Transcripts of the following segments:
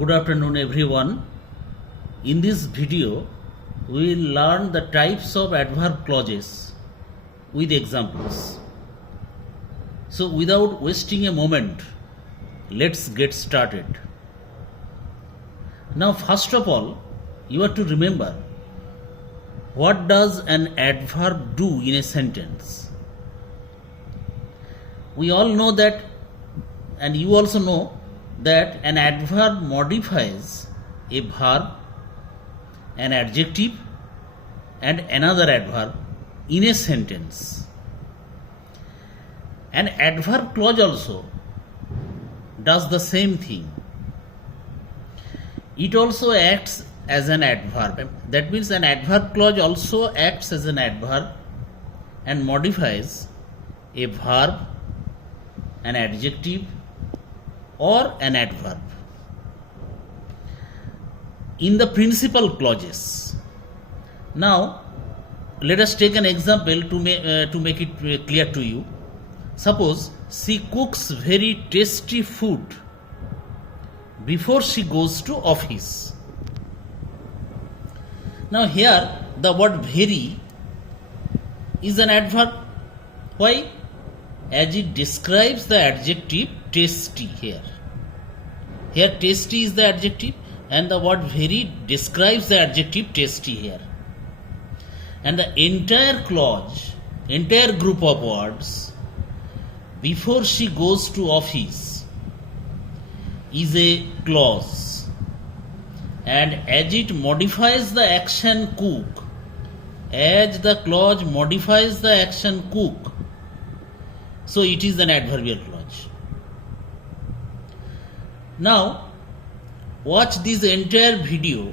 Good afternoon, everyone. In this video, we will learn the types of adverb clauses with examples. So, without wasting a moment, let's get started. Now, first of all, you have to remember what does an adverb do in a sentence. We all know that, and you also know that an adverb modifies a verb, an adjective, and another adverb in a sentence. An adverb clause also does the same thing. It also acts as an adverb. That means an adverb clause also acts as an adverb and modifies a verb, an adjective, or an adverb. In the principal clauses. Now, let us take an example to make it clear to you. Suppose she cooks very tasty food before she goes to office. Now here the word very is an adverb. Why? As it describes the adjective tasty here. Here tasty is the adjective and the word very describes the adjective tasty here. And the entire clause, entire group of words, before she goes to office is a clause. And as it modifies the action cook, as the clause modifies the action cook, so it is an adverbial clause. Now, watch this entire video.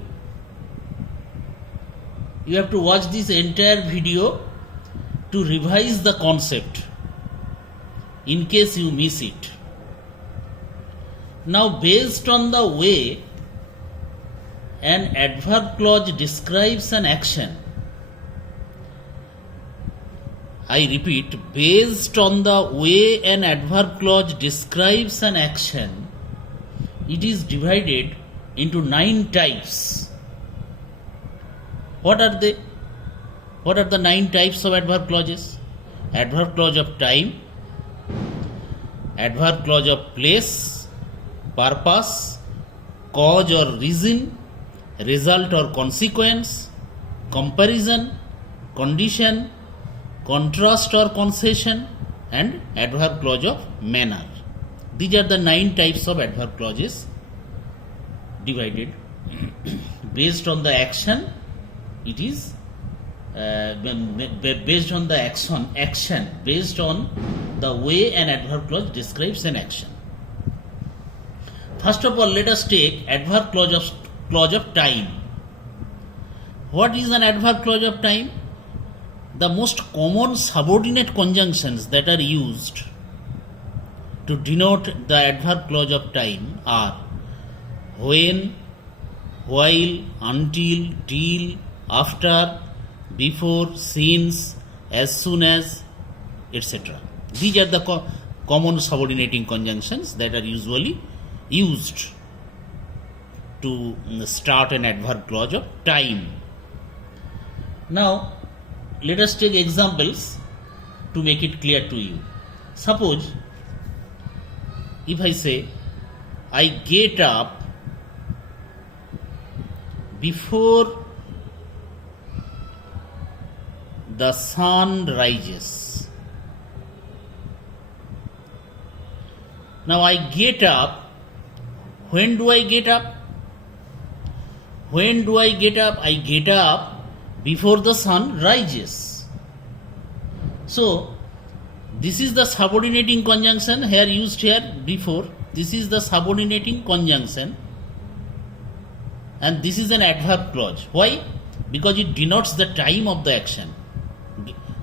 You have to watch this entire video to revise the concept in case you miss it. Now, based on the way an adverb clause describes an action, I repeat, based on the way an adverb clause describes an action, it is divided into 9 types. What are they? What are the 9 types of adverb clauses? Adverb clause of time, adverb clause of place, purpose, cause or reason, result or consequence, comparison, condition, contrast or concession, and adverb clause of manner. These are the 9 types of adverb clauses divided. Based on the action, it is based on the action, based on the way an adverb clause describes an action. First of all, let us take adverb clause of time. What is an adverb clause of time? The most common subordinate conjunctions that are used to denote the adverb clause of time are when, while, until, till, after, before, since, as soon as, etc. These are the common subordinating conjunctions that are usually used to start an adverb clause of time. Now, let us take examples to make it clear to you. Suppose, if I say, I get up before the sun rises. Now, I get up. When do I get up? When do I get up? I get up before the sun rises. So, this is the subordinating conjunction here used here before. This is the subordinating conjunction. And this is an adverb clause. Why? Because it denotes the time of the action.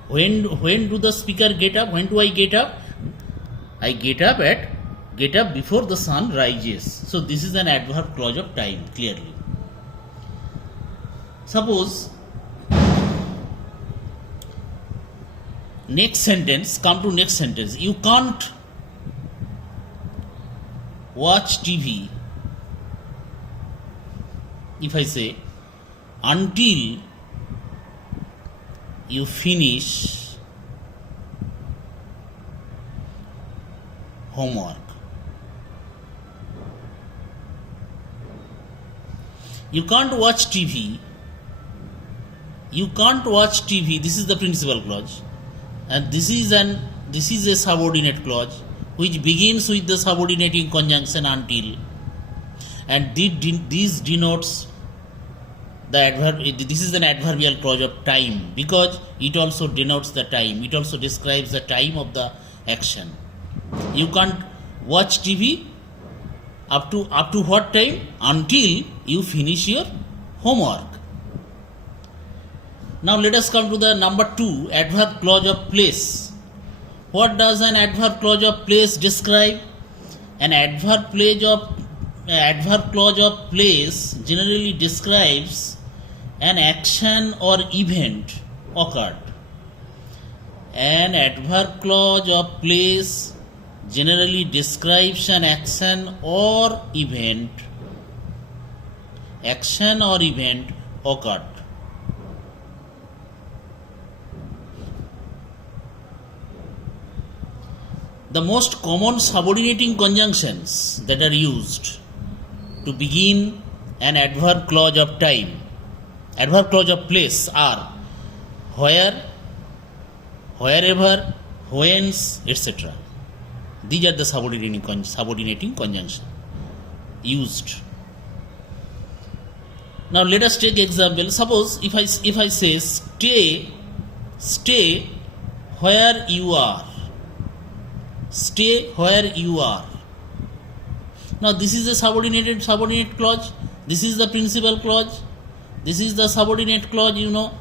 When do the speaker get up? When do I get up? I get up before the sun rises. So, this is an adverb clause of time, clearly. Suppose, next sentence, come to next sentence. You can't watch TV if I say until you finish homework. You can't watch TV. You can't watch TV. This is the principal clause, and this is a subordinate clause which begins with the subordinating conjunction until, and this denotes the adverb. This is an adverbial clause of time because it also denotes the time. It also describes the time of the action. You can't watch TV up to what time? Until you finish your homework. Now let us come to the number 2, adverb clause of place. What does an adverb clause of place describe? An adverb clause of place generally describes an action or event occurred. An adverb clause of place generally describes an action or event occurred. The most common subordinating conjunctions that are used to begin an adverb clause of time, adverb clause of place are where, wherever, whence, etc. These are the subordinating conjunctions used. Now let us take example. Suppose if I say stay where you are. Stay where you are. Now this is a subordinate clause. This is the principal clause. This is the subordinate clause, you know.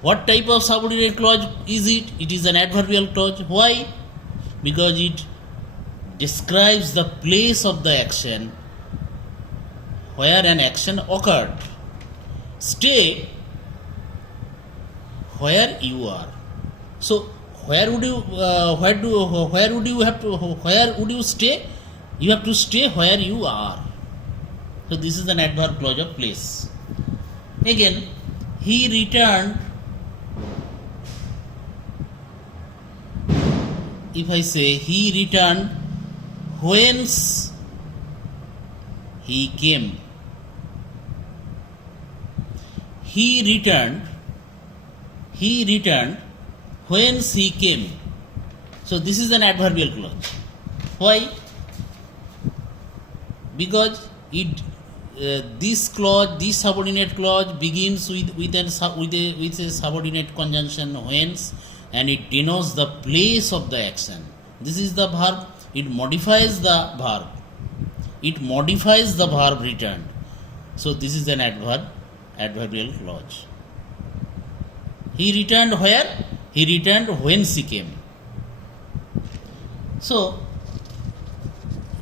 What type of subordinate clause is it? It is an adverbial clause. Why? Because it describes the place of the action where an action occurred. Stay where you are. So where would you stay? You have to stay where you are. So this is an adverb clause of place. Again, he returned. If I say he returned whence he came. He returned whence he came. So this is an adverbial clause. Why? Because this subordinate clause begins with a subordinate conjunction whence, and it denotes the place of the action. This is the verb. It modifies the verb. Returned. So this is an adverbial clause. He returned where? He returned whence he came. So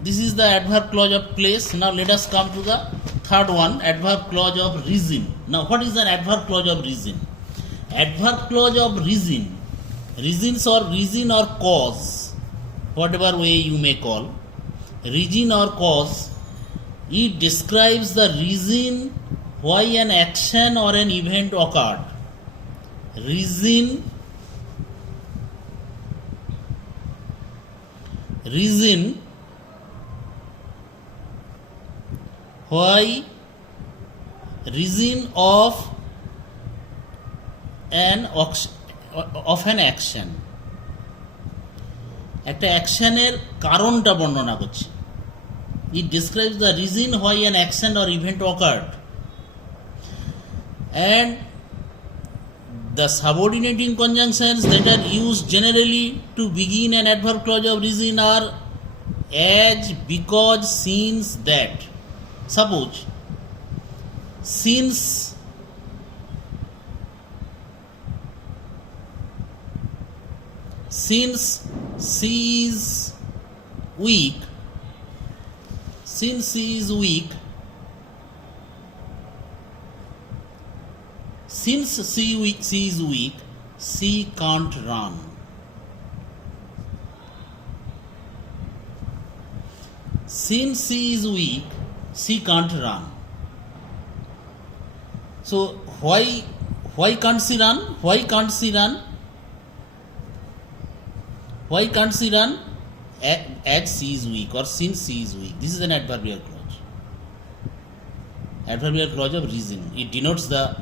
this is the adverb clause of place. Now let us come to the third one, adverb clause of reason. Now what is an adverb clause of reason? Adverb clause of reason, reason or cause, whatever way you may call, reason or cause, it describes the reason why an action or an event occurred. Reason why reason of an action, একটা অ্যাকশনের কারণটা বর্ণনা করছে. It describes the reason why an action or event occurred, and the subordinating conjunctions that are used generally to begin an adverb clause of reason are as, because, since, that. Suppose since she is weak, since she is weak, she can't run. Since she is weak, she can't run. So why can't she run? Why can't she run? Why can't she run? As she is weak or since she is weak. This is an adverbial clause. Adverbial clause of reason. It denotes the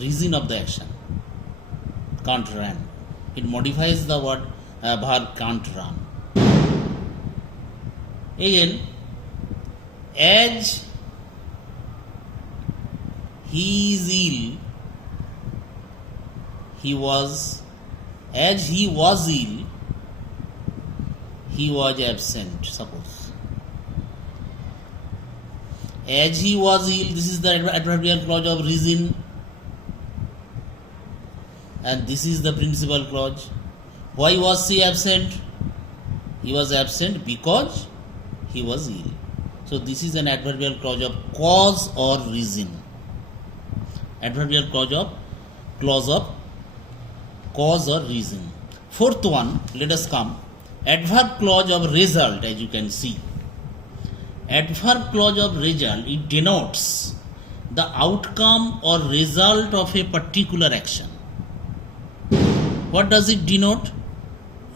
reason of the action. Can't run. It modifies the word verb can't run. Again, as he is ill, as he was ill, he was absent, suppose. As he was ill, this is the adverbial clause of reason, and this is the principal clause. Why was he absent? He was absent because he was ill. So this is an adverbial clause of cause or reason. Adverbial clause of cause or reason. Fourth one, let us come. Adverb clause of result, as you can see. Adverb clause of result, it denotes the outcome or result of a particular action. What does it denote?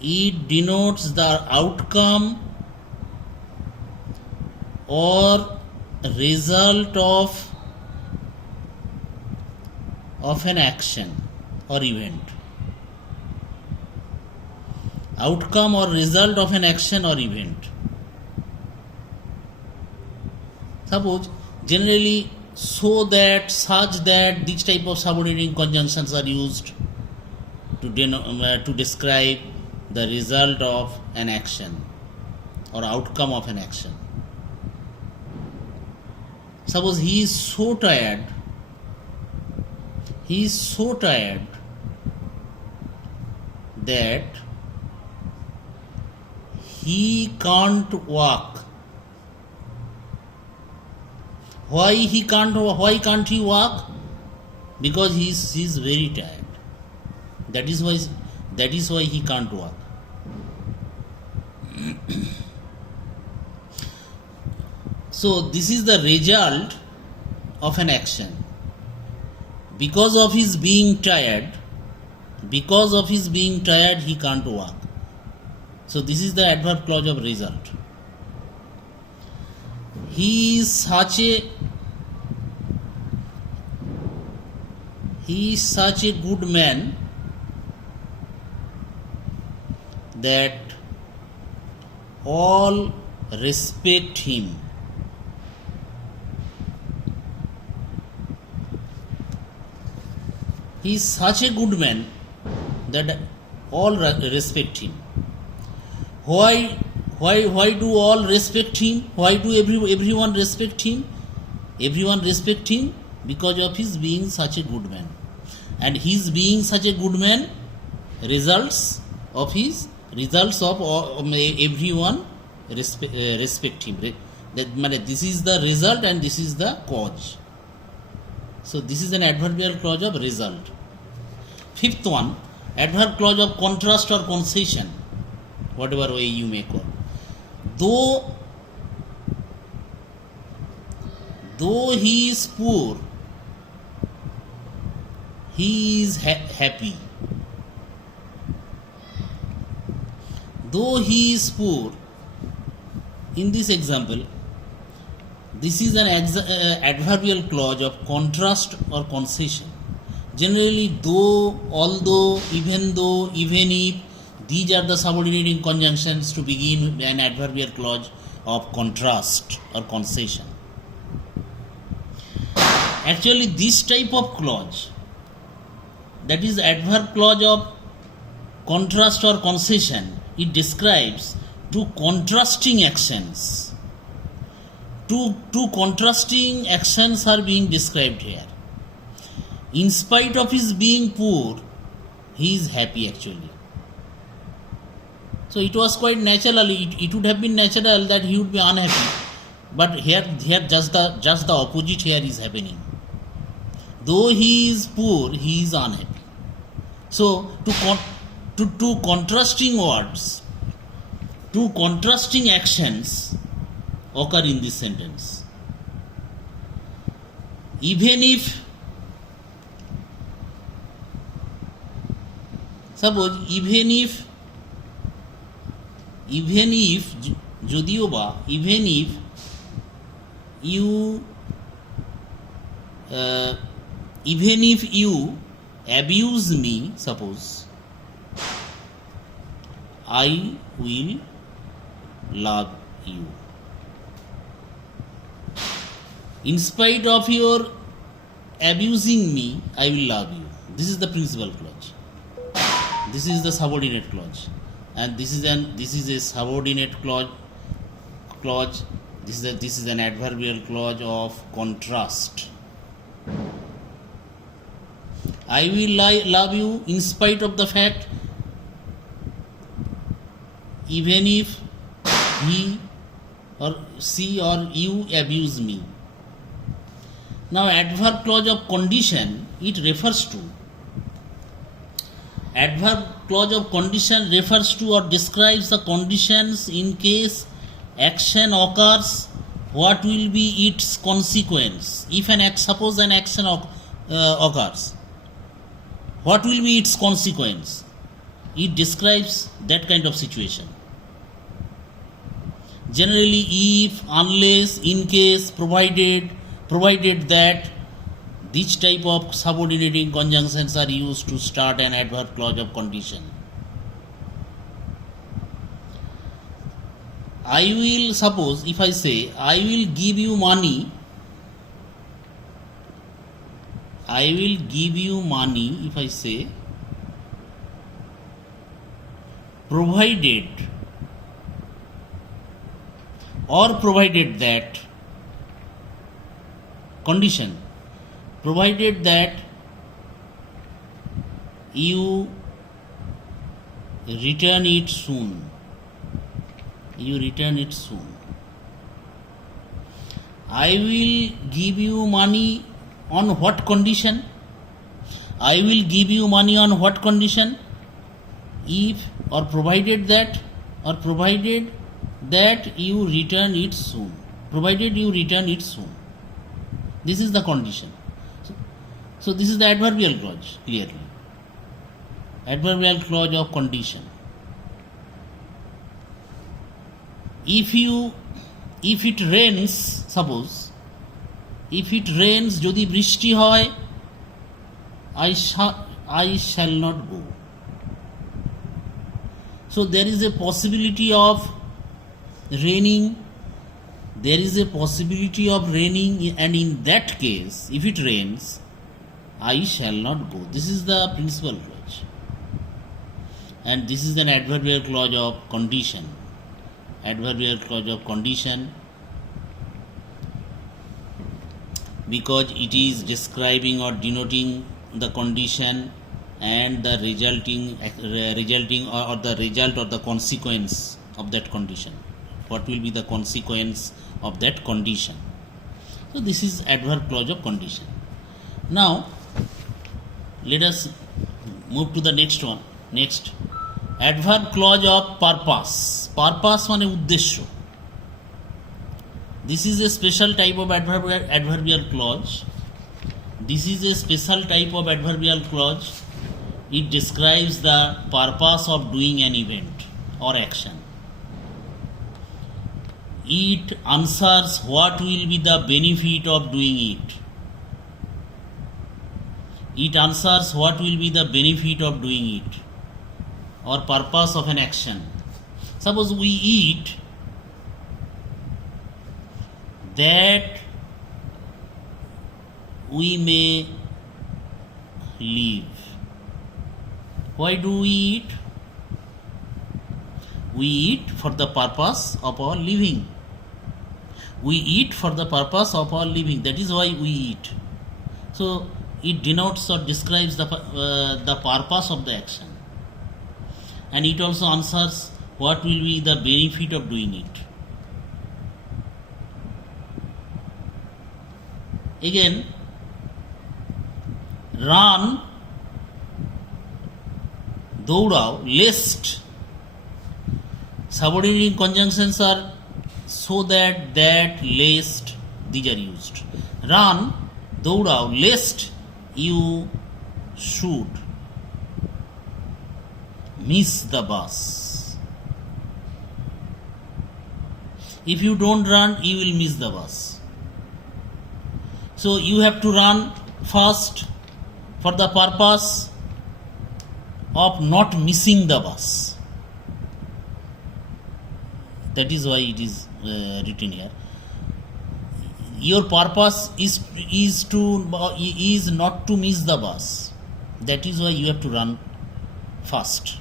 It denotes the outcome or result of an action or event. Outcome or result of an action or event. Suppose, generally, so that, such that, these type of subordinating conjunctions are used to describe the result of an action or outcome of an action. Suppose he is so tired that he can't walk. Why can't he walk? Because he is very tired. That is why he can't walk. So this is the result of an action. Because of his being tired, he can't walk. So this is the adverb clause of result. He is such a good man that all respect him. He is such a good man that all respect him. Why do all respect him? Why do everyone respect him? Everyone respect him because of his being such a good man. And his being such a good man results of everyone respect him. This is the result and this is the cause. So this is an adverbial clause of result. Fifth one, adverb clause of contrast or concession, whatever way you may call. Though he is poor, he is happy. Though he is poor, in this example, this is an adverbial clause of contrast or concession. Generally, though, although, even though, even if, these are the subordinating conjunctions to begin an adverbial clause of contrast or concession. Actually, this type of clause, that is adverb clause of contrast or concession, it describes two contrasting actions. Two contrasting actions are being described here. In spite of his being poor, he is happy actually. So it was quite natural. It would have been natural that he would be unhappy. But here just the opposite here is happening. Though he is poor, he is unhappy. So two contrasting words, two contrasting actions occur in this sentence. Even if suppose even if যদিও বা even if you even if you abuse me, suppose, I will love you. In spite of your abusing me, I will love you. This is the principal clause. This is the subordinate clause, and this is a subordinate clause. This is an adverbial clause of contrast. I will love you in spite of the fact, even if he or she or you abuse me. Now, adverb clause of condition, it refers to. Adverb clause of condition refers to or describes the conditions in case action occurs. What will be its consequence? If suppose an action occurs, what will be its consequence? It describes that kind of situation. Generally, if, unless, in case, provided that, these type of subordinating conjunctions are used to start an adverb clause of condition. I will, suppose if I say, I will give you money, I will give you money, if I say, provided that, condition, provided that you return it soon. You return it soon. I will give you money on what condition? I will give you money on what condition? If or provided that you return it soon. Provided you return it soon. This is the condition. So this is the adverbial clause, clearly. Adverbial clause of condition. If it rains, suppose, if it rains, যদি বৃষ্টি হয়, I shall not go. So there is a possibility of raining. There is a possibility of raining, and in that case, if it rains, I shall not go. This is the principal clause, and this is an adverbial clause of condition. Adverbial clause of condition, because it is describing or denoting the condition and the resulting or the result or the consequence of that condition. What will be the consequence of that condition? So this is adverb clause of condition. Now let us move to the next one. Next, adverb clause of purpose. Purpose মানে উদ্দেশ্য. This is a special type of adverbial clause. This is a special type of adverbial clause. It describes the purpose of doing an event or action. It answers what will be the benefit of doing it. It answers what will be the benefit of doing it or purpose of an action. Suppose we eat that we may live. Why do we eat? We eat for the purpose of our living. We eat for the purpose of our living. That is why we eat. So it denotes or describes the purpose of the action, and it also answers what will be the benefit of doing it. Again, run, দৌড়াও, lest. Subordinating conjunctions are so that, lest, these are used. Run, দৌড়াও, lest you should miss the bus. If you don't run, you will miss the bus. So you have to run fast for the purpose of not missing the bus. That is why it is written here. Your purpose is not to miss the bus. That is why you have to run fast.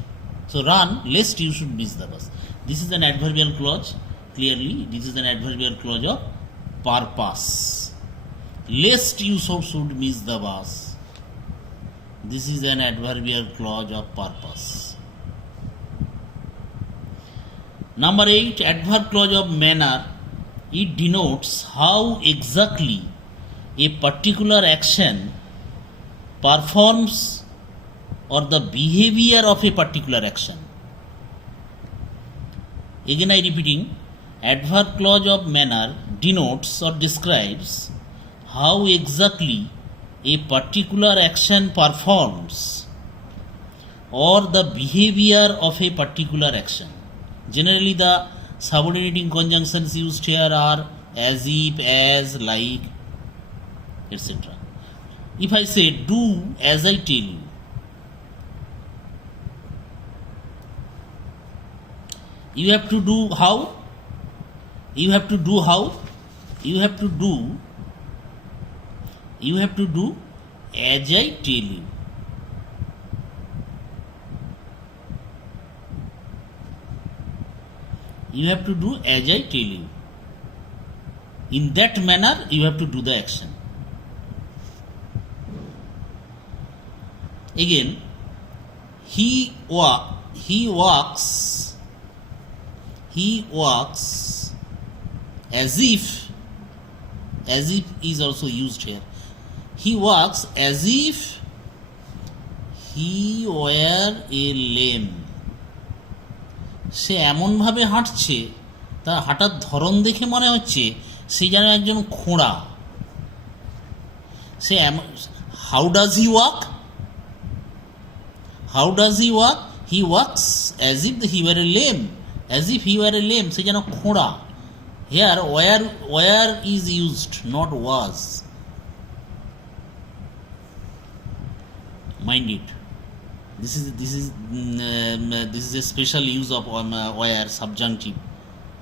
So run lest you should miss the bus. This is an adverbial clause. Clearly, this is an adverbial clause of purpose. Lest you should miss the bus. This is an adverbial clause of purpose. Number 8, adverb clause of manner. It denotes how exactly a particular action performs or the behavior of a particular action. Again I repeating, adverb clause of manner denotes or describes how exactly a particular action performs or the behavior of a particular action. Generally the subordinating conjunctions used here are as if, as, like, etc. If I say do as I tell you, you have to do how? You have to do how? You have to do as I tell you. You have to do as I tell you. In that manner, you have to do the action. Again, he walks as if is also used here. He walks as if he were a lame. সে এমনভাবে হাঁটছে, তার হাঁটার ধরন দেখে মনে হচ্ছে সে যেন একজন খোঁড়া। সে how does he walk? How does he walk? He walks as if he were a lame, as if he were a lame, সে যেন খোঁড়া। Here were is used, not was. Mind it. This is a special use of where subjunctive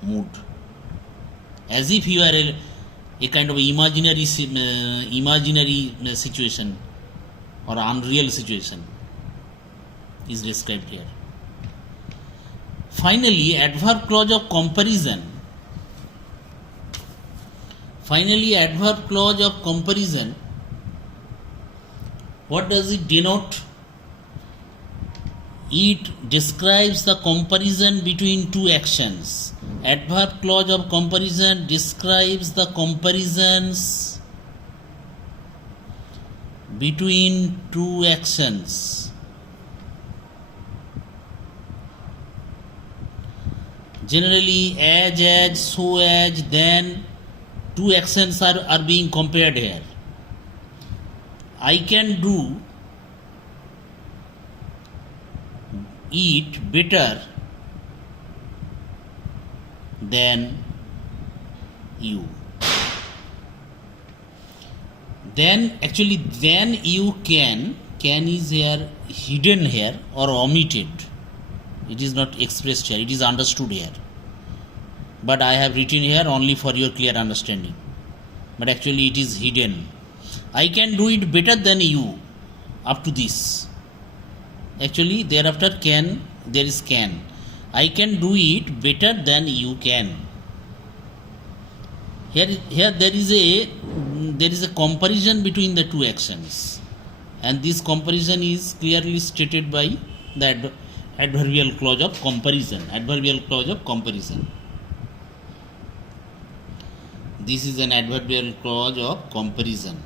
mood. As if you are a kind of imaginary situation or unreal situation is described here. Finally, adverb clause of comparison. What does it denote? It describes the comparison between two actions. Adverb clause of comparison describes the comparisons between two actions. Generally, as, so as, then, two actions are being compared here. I can do it better than you. Then actually then you can is here hidden here or omitted. It is not expressed here, it is understood here, but I have written here only for your clear understanding, but actually it is hidden. I can do it better than you. Up to this, actually thereafter there is can. I can do it better than you can. Here there is a comparison between the two actions, and this comparison is clearly stated by the adverbial clause of comparison. This is an adverbial clause of comparison.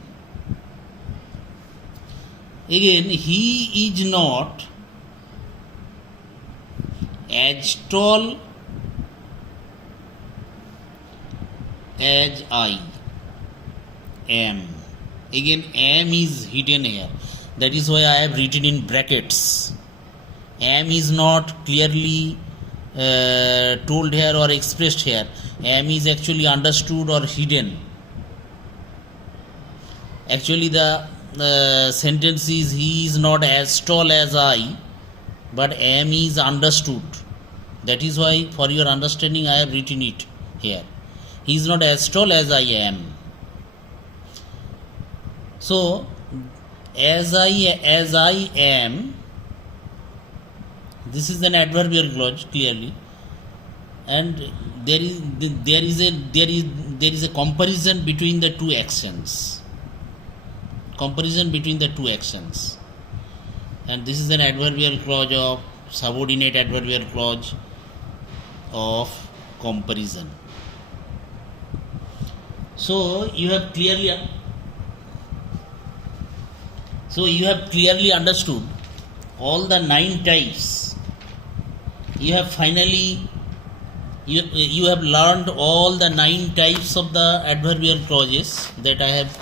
Again, he is not as tall as I am. Again, am is hidden here. That is why I have written in brackets. Am is not clearly told here or expressed here. Am is actually understood or hidden. Actually, the sentence is, he is not as tall as I, but am is understood. That is why, for your understanding, I have written it here. He is not as tall as I am. So, as I am, this is an adverbial clause clearly, and there is a comparison between the two actions. Comparison between the two actions, and this is an adverbial clause of subordinate adverbial clause of comparison. So you have clearly understood all the 9 types. You have learned all the 9 types of the adverbial clauses that I have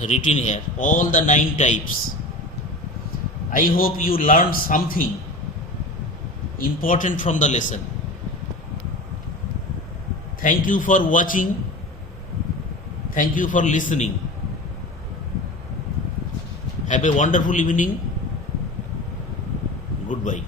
written here. All the 9 types. I hope you learned something important from the lesson. Thank you for watching. Thank you for listening. Have a wonderful evening. Goodbye.